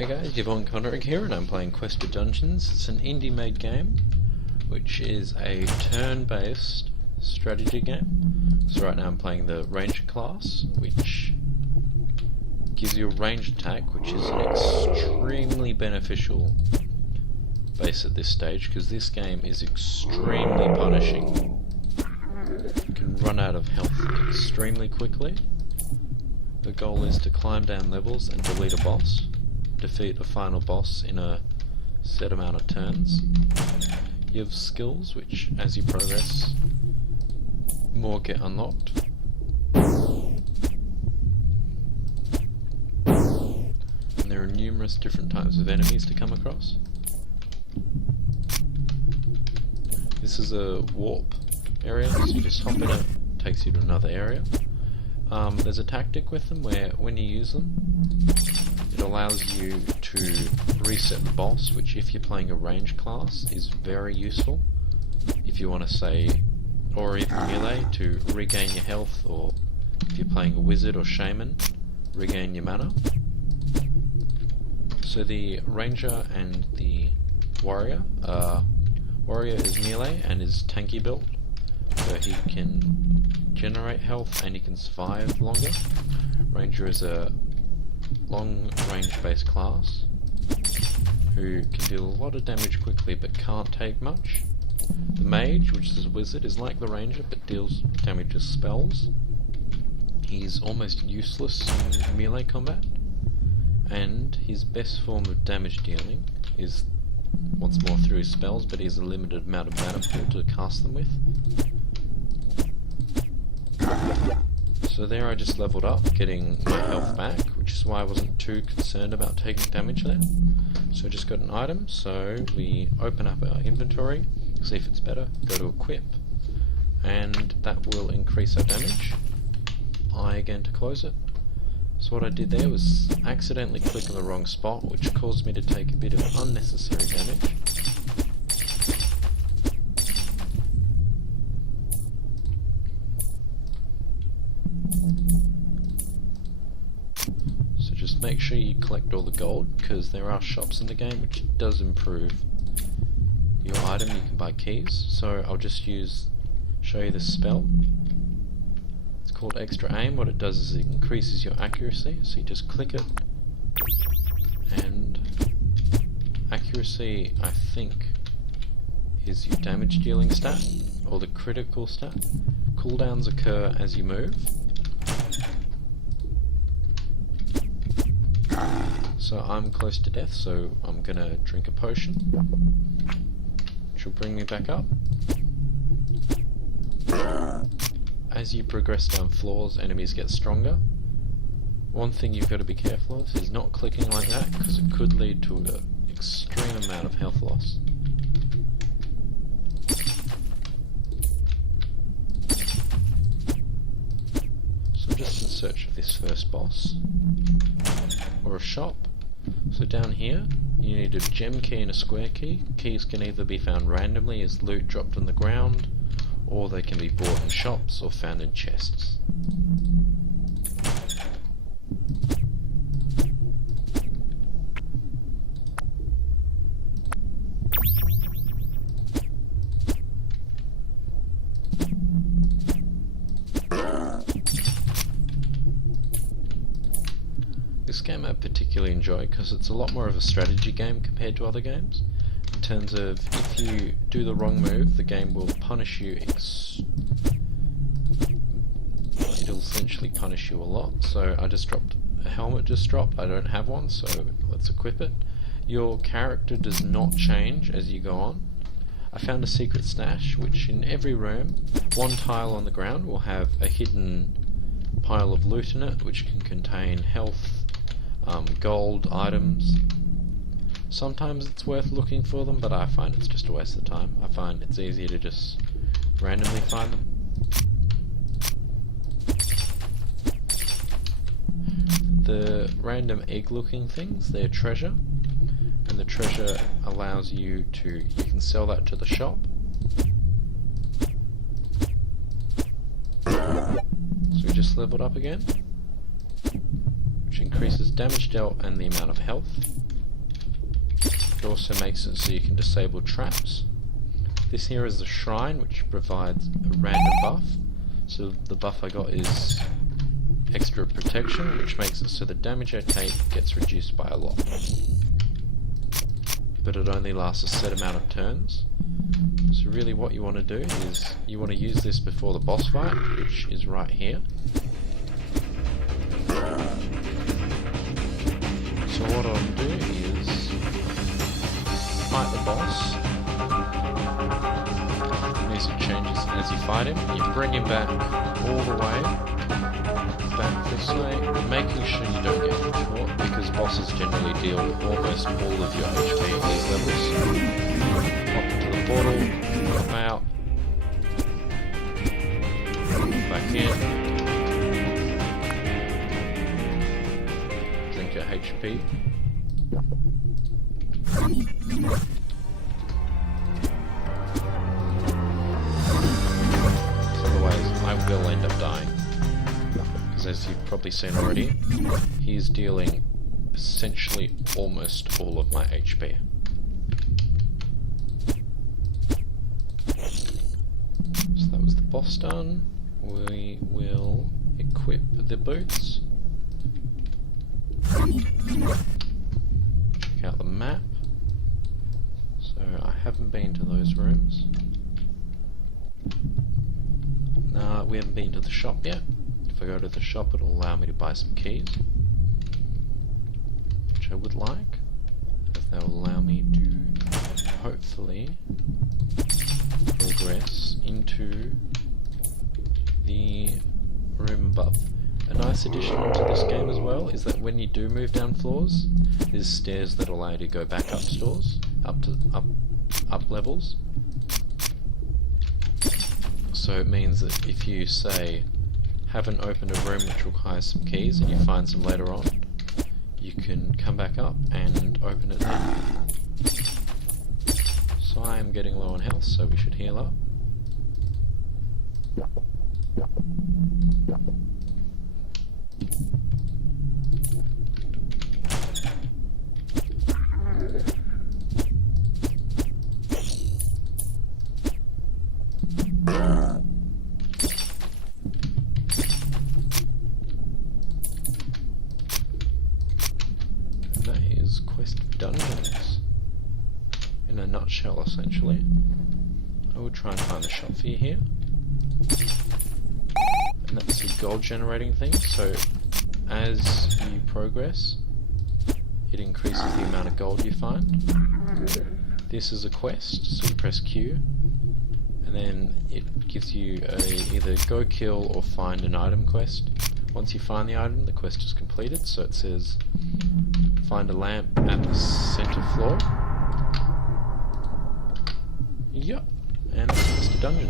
Hey guys, Yvonne Conrick here, and I'm playing Quest for Dungeons. It's an indie-made game, which is a turn-based strategy game. So right now I'm playing the Ranger class, which gives you a ranged attack, which is an extremely beneficial base at this stage, because this game is extremely punishing. You can run out of health extremely quickly. The goal is to climb down levels and delete a boss. Defeat a final boss in a set amount of turns. You have skills which, as you progress, more get unlocked. And there are numerous different types of enemies to come across. This is a warp area, so you just hop in it, takes you to another area. There's a tactic with them where when you use them, it allows you to reset the boss, which if you're playing a range class is very useful. If you want to say, or even melee, to regain your health, or if you're playing a wizard or shaman, regain your mana. So the ranger and the warrior, warrior is melee and is tanky built, so he can generate health and he can survive longer. Ranger is a long range based class who can deal a lot of damage quickly but can't take much. The mage, which is a wizard, is like the ranger but deals damage with spells. He's almost useless in melee combat, and his best form of damage dealing is once more through his spells, but he has a limited amount of mana pool to cast them with. So there I just leveled up, getting my health back, which is why I wasn't too concerned about taking damage there. So I just got an item, so we open up our inventory, see if it's better, go to equip, and that will increase our damage. I again to close it. So what I did there was accidentally click in the wrong spot, which caused me to take a bit of unnecessary damage. Just make sure you collect all the gold, because there are shops in the game which does improve your item. You can buy keys, so I'll just show you this spell. It's called Extra Aim. What it does is it increases your accuracy, so you just click it, and accuracy, I think, is your damage dealing stat, or the critical stat. Cooldowns occur as you move. So I'm close to death, so I'm gonna drink a potion, which will bring me back up. As you progress down floors, enemies get stronger. One thing you've got to be careful of is not clicking like that, because it could lead to an extreme amount of health loss. So I'm just in search of this first boss, or a shop. So down here, you need a gem key and a square key. Keys can either be found randomly as loot dropped on the ground, or they can be bought in shops or found in chests. This game I particularly enjoy because it's a lot more of a strategy game compared to other games. In terms of, if you do the wrong move, the game will punish you. It'll essentially punish you a lot. So I just dropped a helmet. Just dropped. I don't have one, so let's equip it. Your character does not change as you go on. I found a secret stash, which in every room, one tile on the ground will have a hidden pile of loot in it, which can contain health, gold items. Sometimes it's worth looking for them, but I find it's just a waste of time. I find it's easier to just randomly find them. The random egg looking things, they're treasure, and the treasure allows you can sell that to the shop. So we just leveled up again. which increases damage dealt and the amount of health. It also makes it so you can disable traps. This here is the shrine, which provides a random buff. So the buff I got is extra protection, which makes it so the damage I take gets reduced by a lot. But it only lasts a set amount of turns. So really what you want to do is you want to use this before the boss fight, which is right here. So what I'll do is fight the boss. Music changes as you fight him. You bring him back all the way back this way, making sure you don't get too short, because bosses generally deal almost all of your HP at these levels. Pop into the portal, come out, back in, drink your HP. Otherwise, I will end up dying. Because as you've probably seen already, he is dealing essentially almost all of my HP. So that was the boss done. We will equip the boots. Check out the map. So I haven't been to those rooms. No, we haven't been to the shop yet. If I go to the shop, it'll allow me to buy some keys, which I would like, as they will allow me to hopefully progress into the room above. A nice addition to this game as well is that when you do move down floors, there's stairs that allow you to go back up stores, up levels. So it means that if you, say, haven't opened a room which requires some keys and you find some later on, you can come back up and open it then. So I am getting low on health, so we should heal up. Dungeons in a nutshell, essentially. I will try and find the shop for you here, and that's the gold generating thing. So as you progress, it increases the amount of gold you find. This is a quest, so you press Q and then it gives you a either go kill or find an item quest. Once you find the item, the quest is completed, so it says find a lamp at the center floor. Yep, and that's the dungeon.